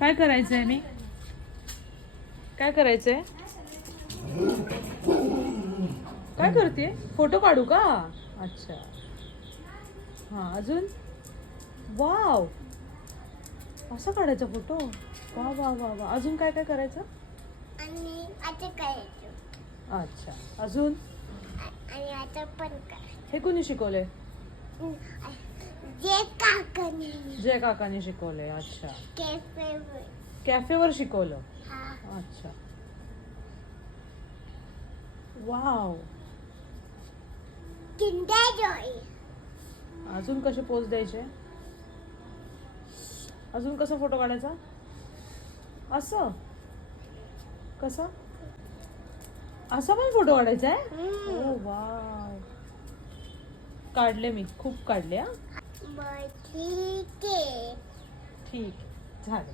काय करायचंय मी? काय करायचंय? काय करते? फोटो काढू का? अच्छा. हा अजून? वाव, असा काढायचा फोटो? वा वा वा वा. अजून काय काय करायचं? आणि आता करायचं. अच्छा. अजून? आणि आता पण कर. हे कोणी शिकवलंय? जे काकाने जय काकाने शिकवलंय. अच्छा. कॅफेवर. कॅफेवर शिकवलं. हा. अच्छा. वाव. Kinder Joy. अजून कसे पोज द्यायचे? अजून कसा फोटो काढायचा? असं कसं? असा पण फोटो काढायचा आहे? ओ वाव. काढले मी, खूप काढले. हा बरं ठीक आहे. ठीक आहे, झालं.